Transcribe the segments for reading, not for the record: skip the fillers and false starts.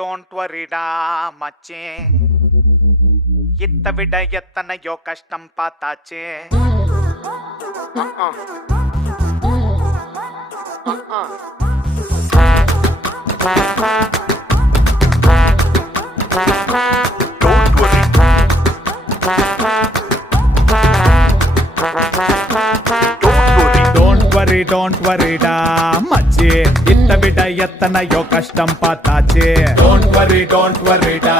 Don't வரிடா மச்சே, இத்த விட எத்தனையோ கஷ்டம் பார்த்தாச்சு. டோன்ட் வரிடா மச்சி, இத்த விட எத்தனையோ கஷ்டம் பார்த்தாச்சு. டோன்ட் வரிடா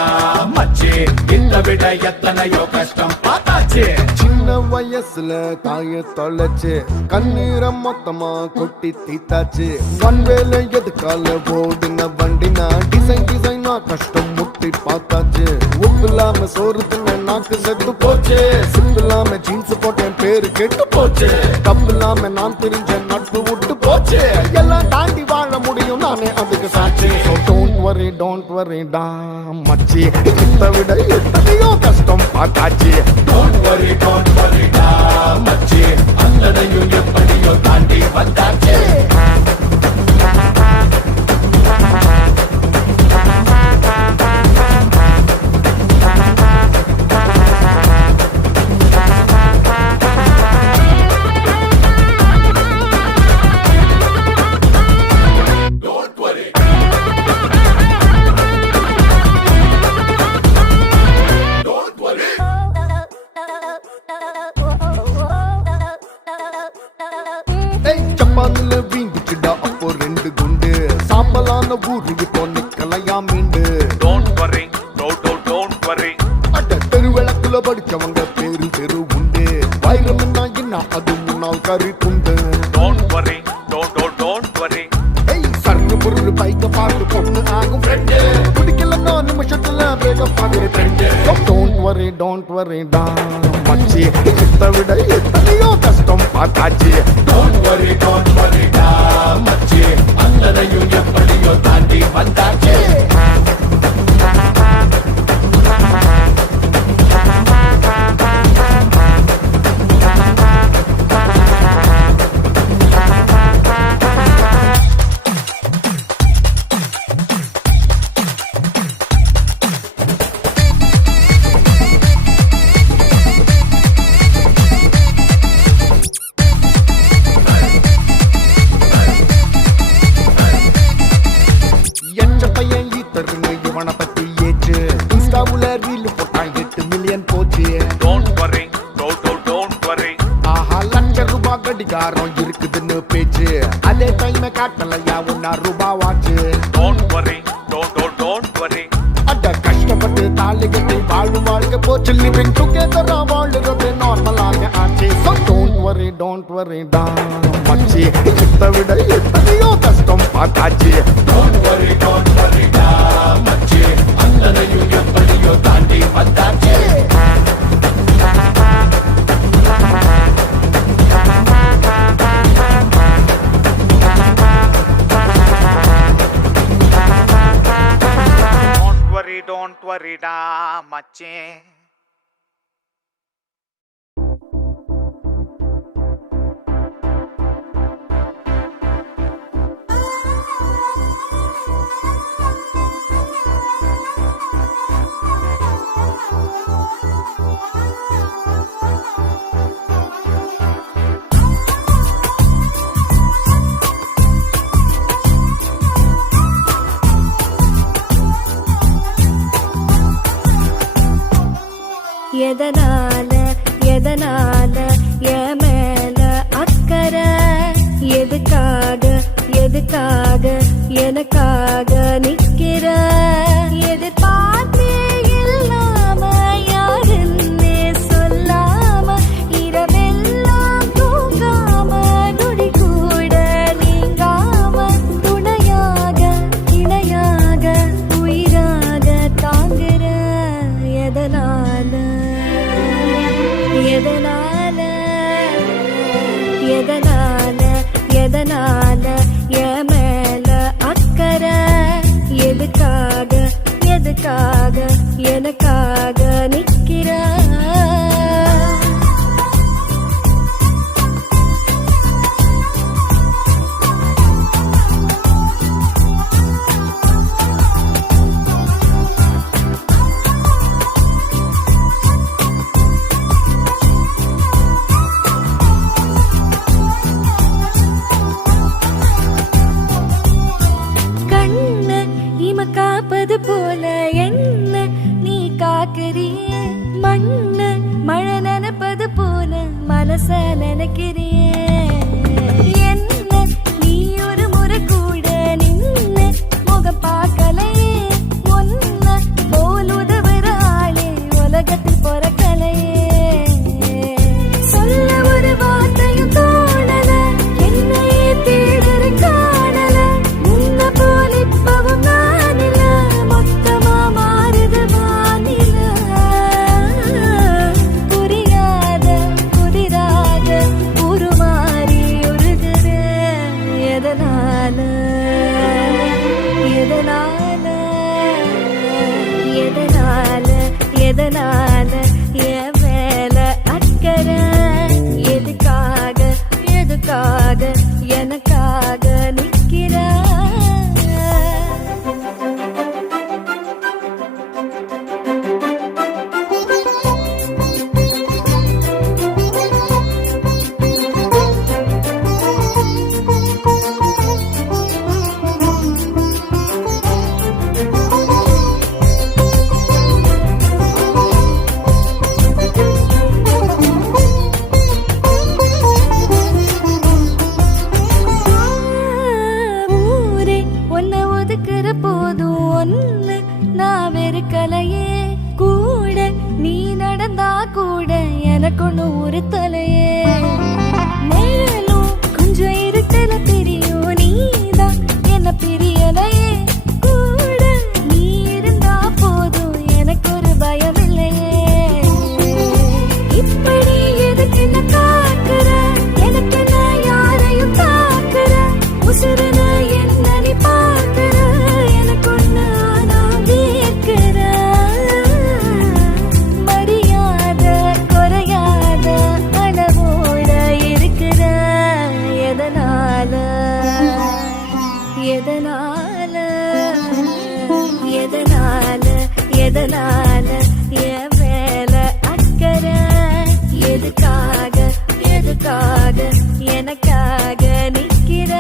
மச்சி, இத்த விட எத்தனையோ கஷ்டம் பார்த்தாச்சு. சின்ன வயசுல தாய தொலைச்சு கண்ணீரை மொத்தமா கொட்டி தீத்தாச்சு. ஒன்வேல எதுக்கால ஓடுன வண்டினா டிசைனா கஷ்டம் முட்டி பார்த்தாச்சு. உப்புலாம சோறு தின்ன நாக்கு செத்து போச்சு. சிம்பிளாம ஜீன்ஸ் போட்டேன் பேரு கெட்டு போச்சு. கப்புலாம நான் தெரிஞ்ச நட்பு விட்டு போச்சு. எல்லாம் தாண்டி வாழ முடியும் நானே அதுக்கு சாட்சி. டோன்ட் வரிடா மச்சி, இத்த விட எத்தனையோ கஷ்டம் பார்த்தாச்சு. டோன்ட் வரிடா மச்சி, அத்தனையும் எப்படியோ தாண்டி வந்தாச்சு. ஜப்பான்ல வீண்டுச்சுடா அப்போ 2 குண்டு. சாம்பலான ஊரு இப்போ நிக்கலையா மீண்டு. டோன்ட் வரி அட தெருவிளக்குல படிச்சவங்க தெரு உண்டு. வைரம் என்ன அது முன்னாள் கறி துண்டு. டோன்ட் வரி சர்க்கு பொருள் பைக்க பார்த்து பொண்ணு ஆகும் ஃப்ரெண்டு. பிடிக்கலன்னா நிமிஷத்துல பிரேக்கப் ஆகுற ட்ரெண்டு. டோன்ட் வரிடா மச்சி, இத்த விட எத்தனையோ கஷ்டம் பார்த்தாச்சு. டோன்ட் வரிடா மச்சி, அத்தனையும் எப்படியோ தாண்டி வந்தாச்சு. பீச்சு அதே டைம் காட்டலையா உன்னா ரூபாவாச்சு Don't worry, don't worry. அட கஷ்டப்பட்டு தாலி கட்டி வாழும் வாழ்க்கை போச்சு லிவிங் டுகெதரா வாழுறது நார்மலாக ஆச்சு ஸோ டோன்ட் வரி தான் மச்சி இதை விட எத்தனையோ கஷ்டம் பார்த்தாச்சு Don't worry, டா மச்சி அண்ணனையும் எப்படியோ தாண்டி வந்தாச்சு Don't worry, டா மச்சி எதனால என் மேல அக்கறை எதுக்காக எனக்காக நிக்கிற எதிர்பார்த்தே இல்லாம யாருன்னே சொல்லாம இரவெல்லாம் தூங்காம நொடி கூட நீங்காம துணையாக இணையாக உயிராக தாங்குற எதனால என் மேல அக்கறை எதுக்காக எனக்காக நிக்கிற காப்பது போல என்ன நீ காக்குறிய மண்ணு மழை நினைப்பது போல மனச நினைக்கிறிய என்ன நீ ஒரு முறை கூட நின்னு முகம் பார்க்கலையே ஒன்ன போல் உதவுற ஆளே உலகத்தில் பொறக்கலையே சொல்ல ஒரு வார்த்தையும் தோணல என்னையே தேடுற காணல முன்ன போல் இப்பவும் எதனால என் மேல அக்கறை எதுக்காக எனக்காக நிக்கிற போதும் ஒன்னு நான் வெறுக்கலையே கூட நீ நடந்தா கூட எனக்கு ஒண்ணு உறுத்தலையே மேலும் கொஞ்சம் இருட்டல தெரியும் நீதான் என்ன பிரியலையே கூட நீ இருந்தா போதும் எனக்கு ஒரு பயம் இல்லையே இப்படி எதுக்கு என்ன காக்குற எனக்கு நான் யாரையும் காக்குற உசுரன என்ன நீ பாக்குற எதனால என் மேல அக்கறை எதுக்காக எனக்காக நிக்கிற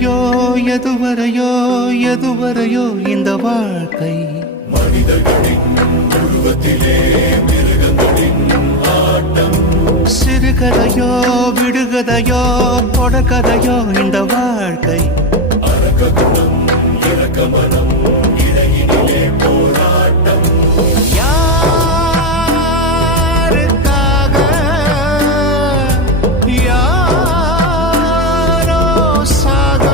எதுவரையோ எதுவரையோ எதுவரையோ இந்த வாழ்க்கை சிறுகதையோ விடுகதையோ தொடர்கதையோ இந்த வாழ்க்கை யாருக்காக யாரோ சாக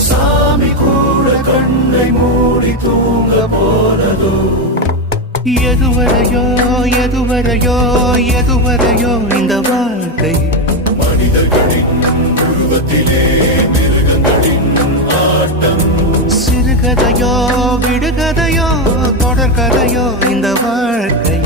சாமி கூட கண்ணை மூடி தூங்க போனதோ எதுவரையோ எதுவரையோ எதுவரையோ இந்த வாழ்க்கை சிறுகதையோ விடுகதையோ தொடர்கதையோ இந்த வாழ்க்கை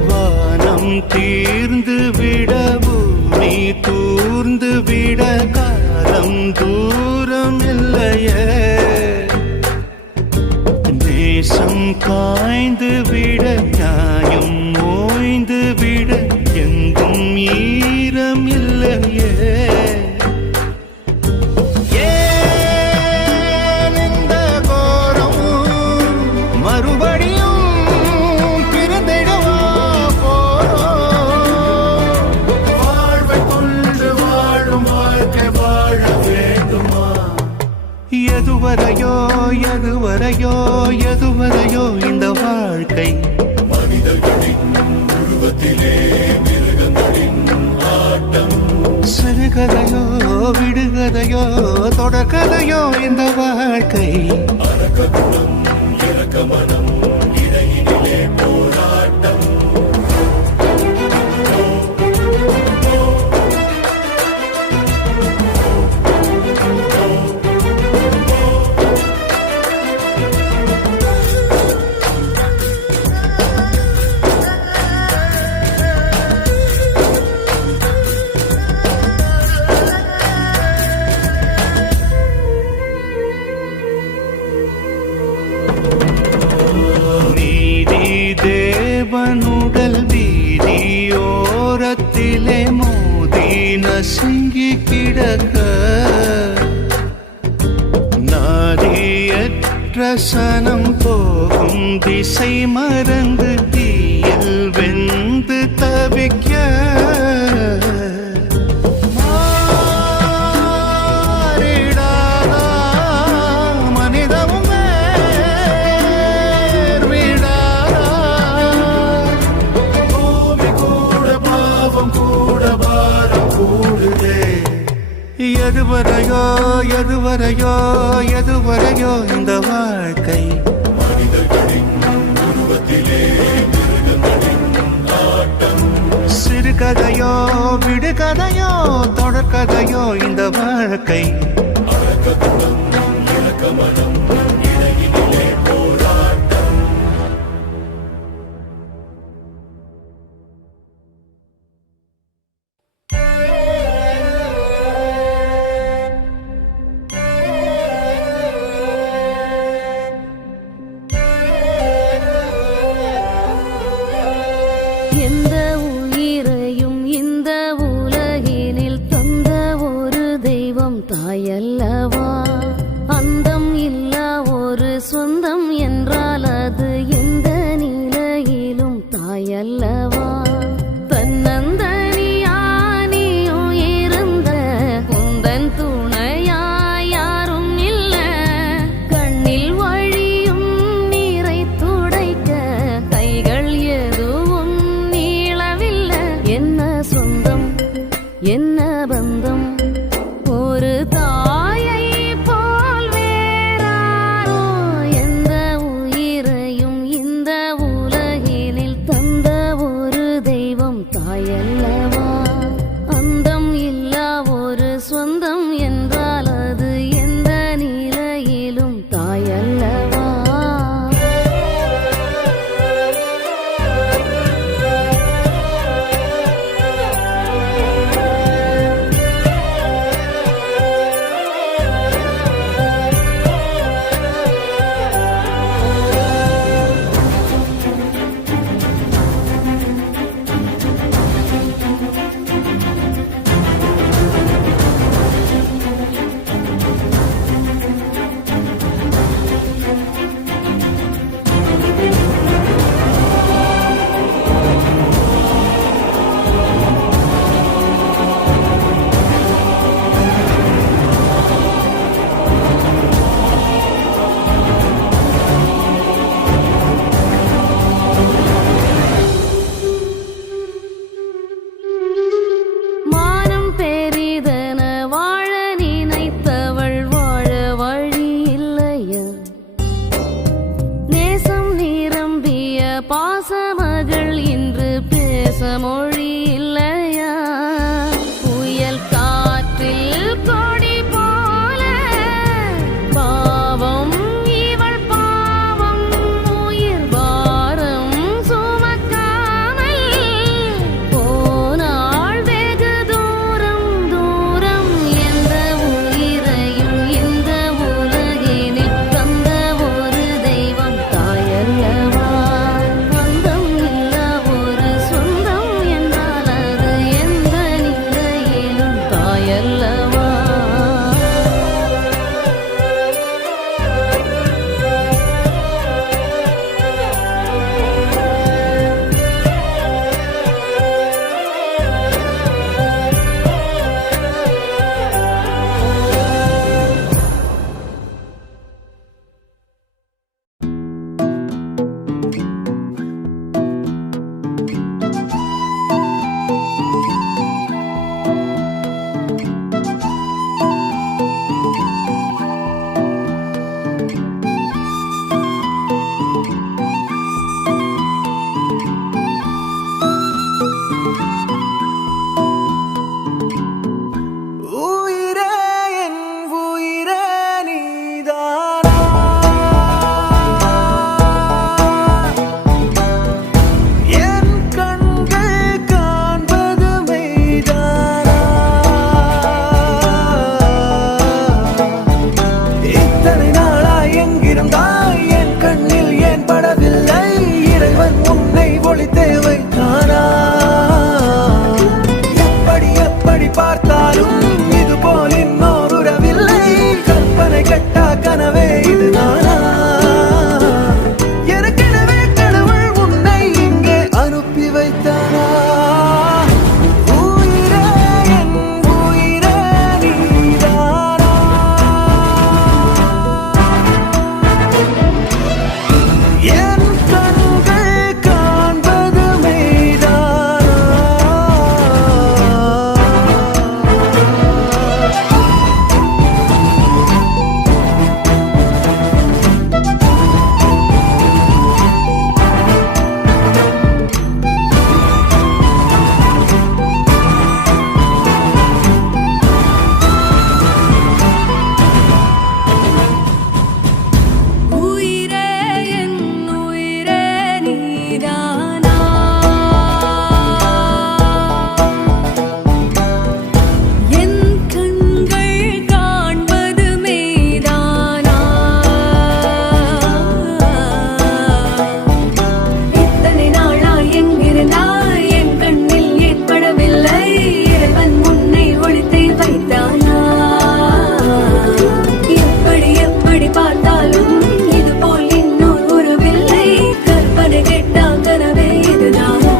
வானம் தீர்ந்து விட பூமி தூர்ந்து விட காலம் தூரம் இல்லையே நேசம் காய்ந்து விட நியாயம் ஓய்ந்து விட எங்கும் ஈரம் இல்லையே ஏன் இந்த கோரம் மறுபடியும் எதுவரையோ எதுவரையோ எதுவரையோ இந்த வாழ்க்கை சிறுகதையோ விடுகதையோ தொடர்கதையோ இந்த வாழ்க்கை தேவனுடல் வீதியோரத்திலே மோதி நசுங்கி கிடக்க நாதியற்ற சனம் போகும் திசை மறந்து தீயில் வெந்து தவிக்க எதுவரையோ எதுவரையோ எதுவரையோ இந்த வாழ்க்கை சிறுகதையோ விடுகதையோ தொடர்கதையோ இந்த வாழ்க்கை எந்த உயிரையும் இந்த உலகினில் தந்த ஒரு தெய்வம் தாயல்லவா அந்தம் இல்லை பாசமகள் இன்று பேச மொழி இல்லையா? புயல் காற்றில் கொடி போல பாவம் இவள் பாவம், உயிர் பாரம் சுமக்காமல் போனாள் வெகு தூரம் தூரம். எந்த உயிரையும் இந்த உலகினில் தந்த ஒரு தெய்வம் தாயல்லவா? பந்தம் இல்ல ஒரு சொந்தம் என்றால் அது எந்த நிலையிலும் தாயல்லவா? உயிரே என் உயிரே நீதானா? என் கண்கள் காண்பது மெய்தானா? இத்தனை நாளாய் எங்கிருந்தாய்? என் கண்ணில் ஏன் படவில்லை? இறைவன் உன்னை ஒளித்தே வைத்தானா? எப்படி எப்படி பார்த்தாலும் இது போல் இன்னொரு உறவில்லை. கற்பனை கட்டா கனவே இது நானா? எனக்கெனவே கடவுள் உன்னை இங்கே அனுப்பி வைத்தானா? உயிரே என் உயிரே நீதானா? என் கண்கள் காண்பது மெய்தானா? உயிரே என் உயிரே நீதானா? என் கண்கள் காண்பது மெய்தானா? இத்தனை நாளாய் எங்கிருந்தாய்? என் கண்ணில் ஏற்படவில்லை. இறைவன் உன்னை ஒளித்தே வைத்தானா? எப்படி எப்படி பார்த்தாலும் இது போல் இன்னொரு உறவில்லை. கற்பனை கெட்டா கனவே இதுதானா?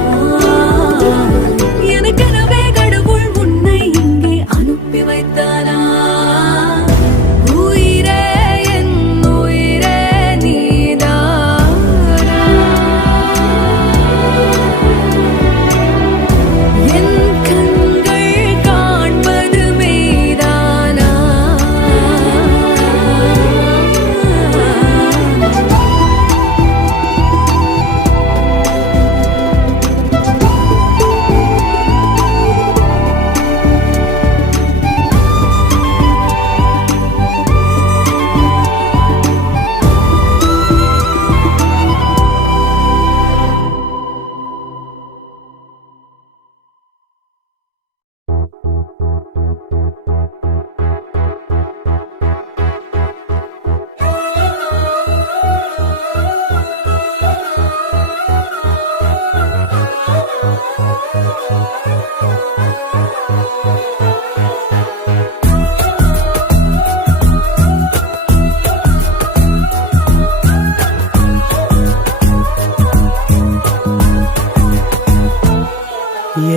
எனக்கெனவே கடவுள் உன்னை இங்கே அனுப்பி வைத்தானா? உயிரே என் உயிரே நீதானா? என் கண்கள் காண்பது மெய்தானா?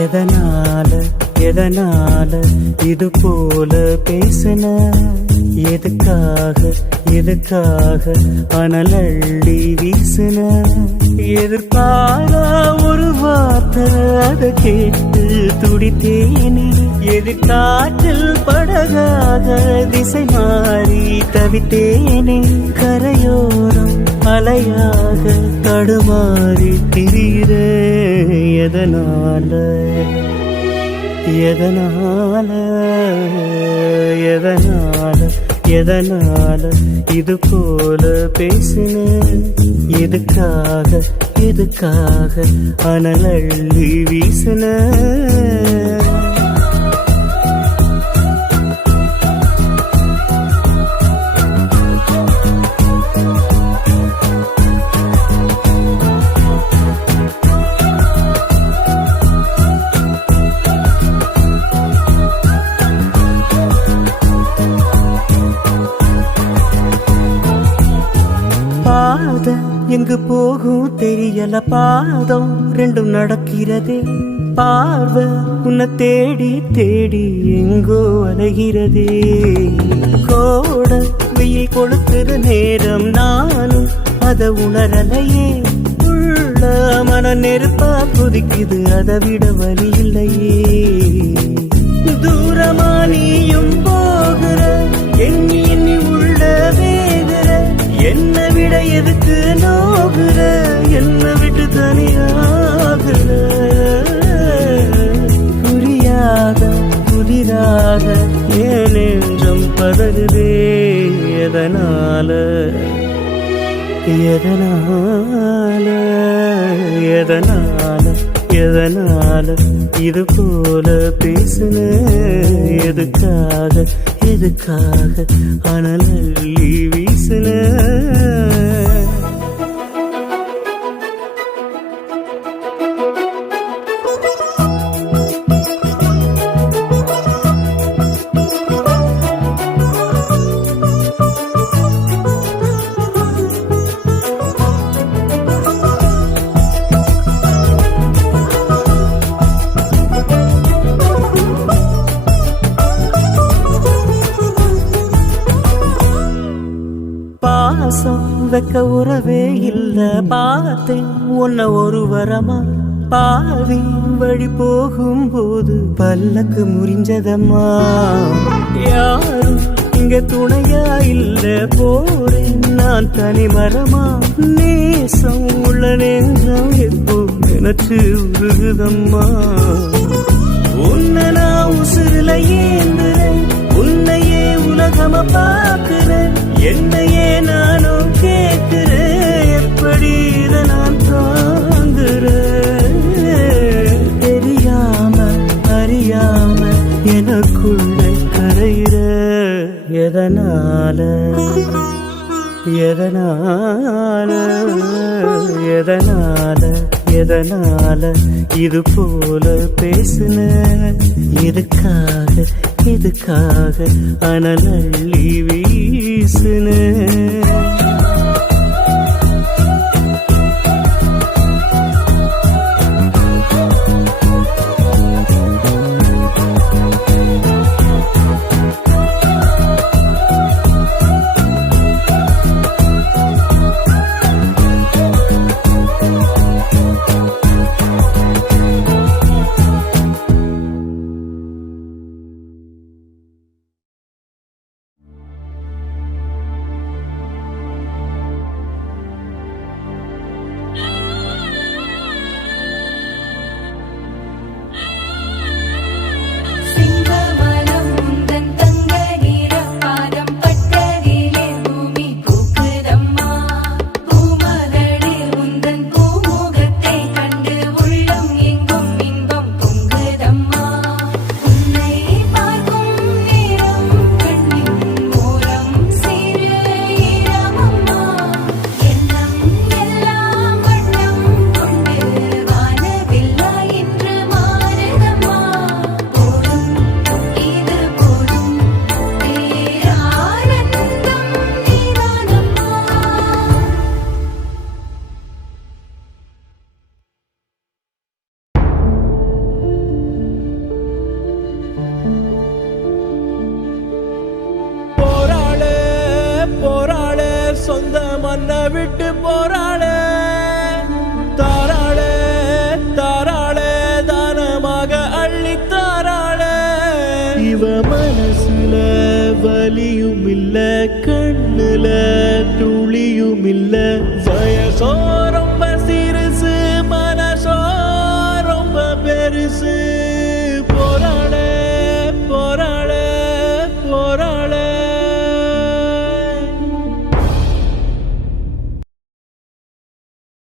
எதனால எதனால இது போல பேசுன? எதுக்காக எதுக்காக அனலள்ளி வீசுன? எதிர்பார ஒரு வார்த்தை அதை கேட்டு துடித்தேனே. எதிர்காற்றில் படகாக திசை மாறி தவித்தேனே. கரையோரம் அலையாக தடுமாறி திரிகிற எதனால எதனால எதனால எதனால இது போல பேசின எதுக்காக எதுக்காக அனலள்ளி வீசின எங்கு போகும் தெரியல பாதம் ரெண்டும் நடக்கிறதே பார்வை உன்னை தேடி தேடி எங்கோ அலைகிறதே கோட வெயில் கொளுத்துற நேரம் நானும் அத உணரலையே உள்ள மன நெருப்பா கொதிக்குது அதை விட வழி இல்லையே தூரமா நீயும் போகிற எண்ணி எண்ணி உள்ள வேகிற என்ன விட எதுக்கு நோகுற என்ன விட்டு தனியாகுற புரியாத புதிராக ஏன் நெஞ்சம் பதறுதே எதனால எதனால எதனால எதனால இது போல பேசுன எதுக்காக எதுக்காக அனலள்ளி வீசுன வெக்க உறவே இல்ல பார்த்தேன் உன்னை ஒரு வரமா பாதி வழி போகும்போது பல்லக்கு முறிஞ்சதம்மா யாரும் இங்க துணையா இல்ல போறேன் நான் தனி மரமா நேசம் உள்ள நெஞ்சம் எப்போ நினைச்சு உருகுதம்மா உன்னை நான் உசுருல ஏந்துறேன் உன்னையே உலகமா பாக்குறேன் என்னையே நானும் கேட்கிறேன் எப்படி இதை நான் தாங்குறேன் தெரியாம அறியாம எனக்குள்ள கரையிற எதனால எதனால எதனால எதனால இது போல பேசுன எதுக்காக எதுக்காக அனலள்ளி வீசுன சொந்த மண்ண விட்டு போராளே தாராளே தாராளே தானமாக அள்ளி தாராளே இவ மனசுல வலியும் இல்ல கண்ணுல துளியும் இல்ல வயசோ ரொம்ப சிறுசு மனசோ ரொம்ப பெருசு